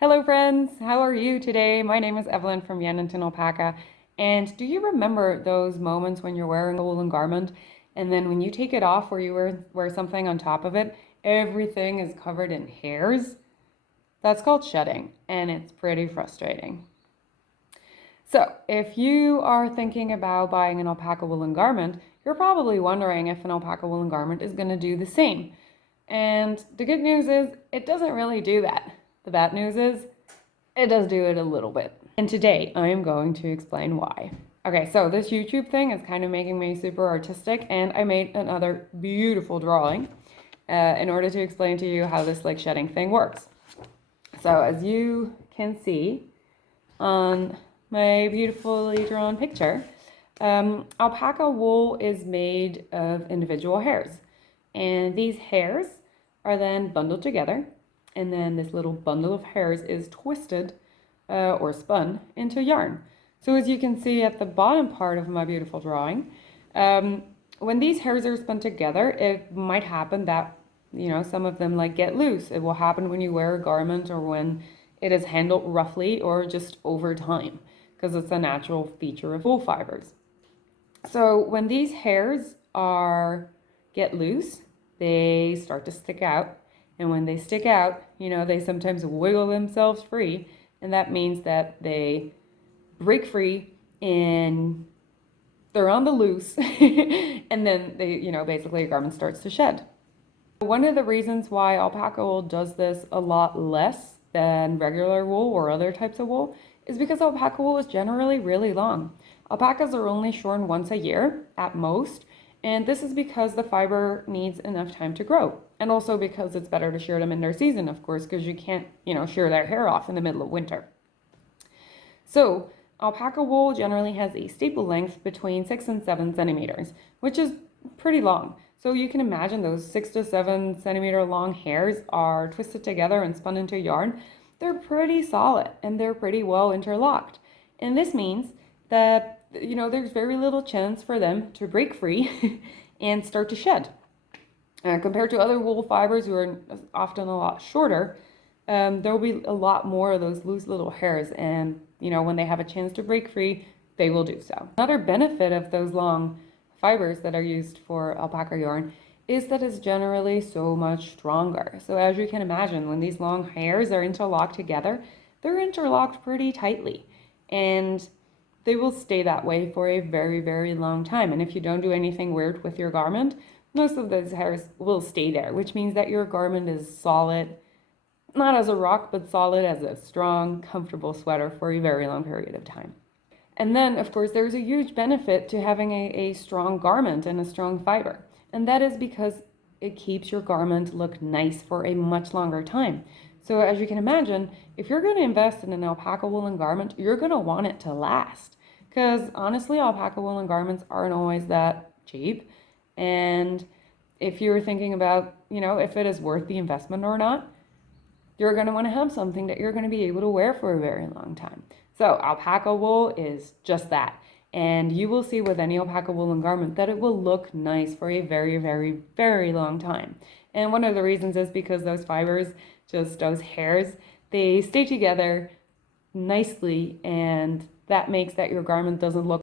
Hello friends, how are you today? My name is Evelyn from Alpaca. And do you remember those moments when you're wearing a woolen garment and then when you take it off or you wear something on top of it, everything is covered in hairs? That's called shedding, and it's pretty frustrating. So if you are thinking about buying an alpaca woolen garment, you're probably wondering if an alpaca woolen garment is going to do the same. And the good news is it doesn't really do that. The bad news is it does do it a little bit. And today I am going to explain why. Okay, so this YouTube thing is kind of making me super artistic, and I made another beautiful drawing in order to explain to you how this shedding thing works. So as you can see on my beautifully drawn picture, alpaca wool is made of individual hairs, and these hairs are then bundled together, and then this little bundle of hairs is twisted or spun into yarn. So as you can see at the bottom part of my beautiful drawing, when these hairs are spun together, it might happen that some of them get loose. It will happen when you wear a garment or when it is handled roughly or just over time, because it's a natural feature of wool fibers. So when these hairs get loose, they start to stick out. And when they stick out, they sometimes wiggle themselves free. And that means that they break free and they're on the loose. And then basically a garment starts to shed. One of the reasons why alpaca wool does this a lot less than regular wool or other types of wool is because alpaca wool is generally really long. Alpacas are only shorn once a year at most, and this is because the fiber needs enough time to grow. And also because it's better to shear them in their season, of course, because you can't, shear their hair off in the middle of winter. So alpaca wool generally has a staple length between 6 and 7 centimeters, which is pretty long. So you can imagine those 6 to 7 centimeter long hairs are twisted together and spun into yarn. They're pretty solid and they're pretty well interlocked. And this means that there's very little chance for them to break free and start to shed. Compared to other wool fibers, who are often a lot shorter, there will be a lot more of those loose little hairs, and when they have a chance to break free, they will do so. Another benefit of those long fibers that are used for alpaca yarn is that it's generally so much stronger. So as you can imagine, when these long hairs are interlocked together, they're interlocked pretty tightly, and they will stay that way for a very, very long time. And if you don't do anything weird with your garment, most of those hairs will stay there, which means that your garment is solid, not as a rock, but solid as a strong, comfortable sweater for a very long period of time. And then, of course, there's a huge benefit to having a strong garment and a strong fiber. And that is because it keeps your garment look nice for a much longer time. So as you can imagine, if you're going to invest in an alpaca woolen garment, you're going to want it to last. Because honestly, alpaca woolen garments aren't always that cheap. And if you're thinking about, if it is worth the investment or not, you're going to want to have something that you're going to be able to wear for a very long time. So alpaca wool is just that. And you will see with any alpaca woolen garment that it will look nice for a very, very, very long time. And one of the reasons is because those fibers, just those hairs, they stay together nicely, and that makes that your garment doesn't look